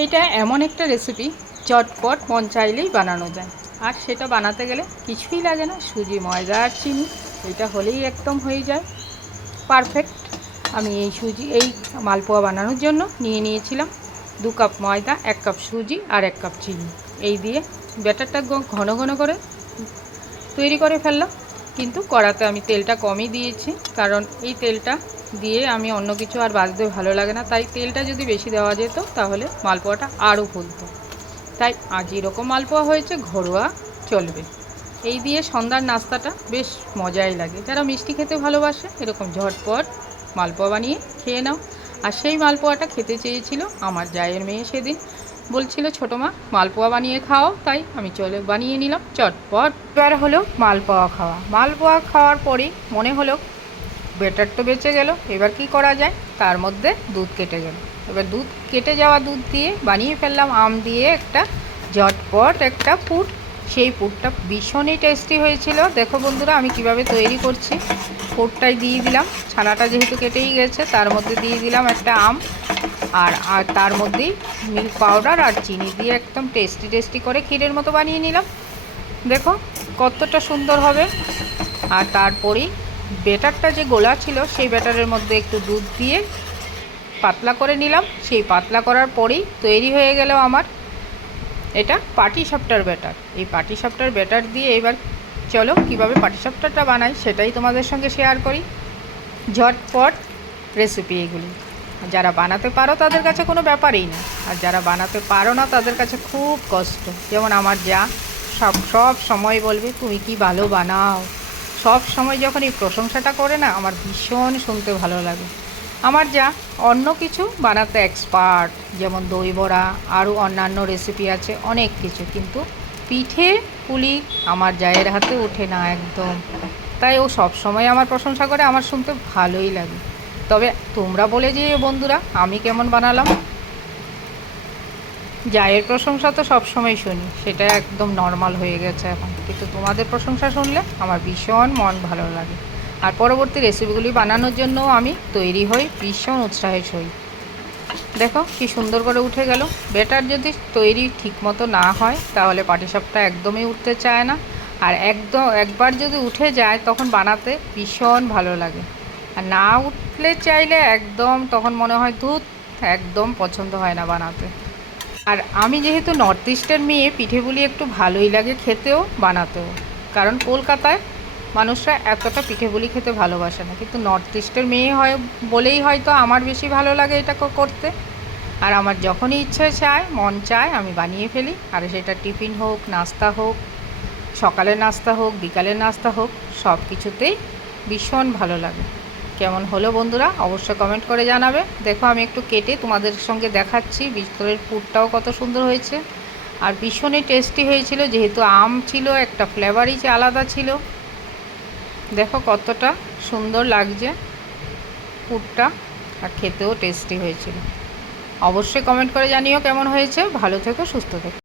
এটা এমন একটা রেসিপি চটপট মন চাইলেই বানানো যায়। আর সেটা বানাতে গেলে কিছুই লাগে না, সুজি, ময়দা আর চিনি। এটা হলেই একদম হয়ে যায় পারফেক্ট। আমি এই মালপোয়া বানানোর জন্য নিয়ে নিয়েছিলাম 2 কাপ ময়দা, 1 কাপ সুজি আর 1 কাপ চিনি। এই দিয়ে ব্যাটারটা ঘন ঘন করে তৈরি করে ফেললাম। কিন্তু কড়াতে আমি তেলটা কমই দিয়েছি, কারণ এই তেলটা দিয়ে আমি অন্য কিছু আর ভাজতে ভালো লাগে না। তাই তেলটা যদি বেশি দেওয়া যেত তাহলে মালপোয়াটা আরও ফুলতো। তাই আজ এরকম মালপোয়া হয়েছে, ঘরোয়া চলবে। এই দিয়ে সন্ধ্যার নাস্তাটা বেশ মজাই লাগে। যারা মিষ্টি খেতে ভালোবাসে এরকম ঝটপট মালপোয়া বানিয়ে খেয়ে নাও। আর সেই মালপোয়াটা খেতে চেয়েছিল আমার জায়ের মেয়ে, সেদিন বলছিল ছোটো মা মালপোয়া বানিয়ে খাও, তাই আমি বানিয়ে নিলাম চটপট। এবার হলো মালপোয়া খাওয়ার পরেই মনে হলো বেটার তো বেঁচে গেল, এবার কি করা যায়। তার মধ্যে দুধ কেটে গেল। এবার কেটে যাওয়া দুধ দিয়ে বানিয়ে ফেললাম আম দিয়ে ঝটপট একটা পুর। সেই পুরটা ভীষণই টেস্টি হয়েছিল। দেখো বন্ধুরা আমি কিভাবে তৈরি করছি। পুরটাই দিয়ে দিলাম, ছানাটা যেহেতু কেটেই গেছে তার মধ্যে দিয়ে দিলাম একটা আম, আর তার মধ্যেই মিল্ক পাউডার আর চিনি দিয়ে একদম টেস্টি করে ক্ষীরের মতো বানিয়ে নিলাম। দেখো কতটা সুন্দর হবে। আর তারপরেই ব্যাটারটা যে গোলা ছিল সেই ব্যাটারের মধ্যে একটু দুধ দিয়ে পাতলা করে নিলাম। সেই পাতলা করার পরেই তৈরি হয়ে গেল আমার এটা পাটিসাপটার ব্যাটার। এই পাটিসাপটার ব্যাটার দিয়ে এবার চলো কীভাবে পাটিসাপটাটা বানাই সেটাই তোমাদের সঙ্গে শেয়ার করি। ঝটপট রেসিপি এগুলি। যারা বানাতে পারো তাদের কাছে কোনো ব্যাপারই না, আর যারা বানাতে পারো না তাদের কাছে খুব কষ্ট। যেমন আমার যা সব সময় বলবে তুমি কি ভালো বানাও। সব সময় যখন এই প্রশংসাটা করে না আমার ভীষণ শুনতে ভালো লাগে। আমার যা অন্য কিছু বানাতে এক্সপার্ট, যেমন দই বড়া, আরও অন্যান্য রেসিপি আছে অনেক কিছু, কিন্তু পিঠে পুলি আমার জায়ের হাতে ওঠে না একদম। তাই ও সব সময় আমার প্রশংসা করে, আমার শুনতে ভালোই লাগে। তবে তোমরা বলে যে বন্ধুরা আমি কেমন বানালাম। জায়ের প্রশংসা তো সবসময় শুনি, সেটা একদম নর্মাল হয়ে গেছে এখন, কিন্তু তোমাদের প্রশংসা শুনলে আমার ভীষণ মন ভালো লাগে। আর পরবর্তী রেসিপিগুলি বানানোর জন্য আমি তৈরি হই, ভীষণ উৎসাহের সই। দেখো কি সুন্দর করে উঠে গেল। ব্যাটার যদি তৈরি ঠিকমতো না হয় তাহলে পাটিসাপটা একদমই উঠতে চায় না। আর একবার যদি উঠে যায় তখন বানাতে ভীষণ ভালো লাগে। আর না উঠলে চাইলে একদম তখন মনে হয় ধুত, একদম পছন্দ হয় না বানাতে। আর আমি যেহেতু নর্থ ইস্টের মেয়ে, পিঠেগুলি একটু ভালোই লাগে খেতেও বানাতেও। কারণ কলকাতায় মানুষরা এতটা পিঠেগুলি খেতে ভালোবাসে না, কিন্তু নর্থ ইস্টের মেয়ে হয় বলেই হয়তো আমার বেশি ভালো লাগে এটা করতে। আর আমার যখনই ইচ্ছে চায়, মন চায়, আমি বানিয়ে ফেলি। আর সেটা টিফিন হোক, নাস্তা হোক, সকালের নাস্তা হোক, বিকালের নাস্তা হোক, সব কিছুতেই ভীষণ ভালো লাগে। কেমন হলো বন্ধুরা অবশ্যই কমেন্ট করে জানাবে। দেখো আমি একটু কেটে তোমাদের সঙ্গে দেখাচ্ছি, ভিতরের পুরটাও কত সুন্দর হয়েছে। আর ভীষণই টেস্টি হয়েছিল, যেহেতু আম ছিল একটা ফ্লেভারই আলাদা ছিল। দেখো কতটা সুন্দর লাগছে পুরটা, আর খেতেও টেস্টি হয়েছিল। অবশ্যই কমেন্ট করে জানিও কেমন হয়েছে। ভালো থেকো, সুস্থ থেকো।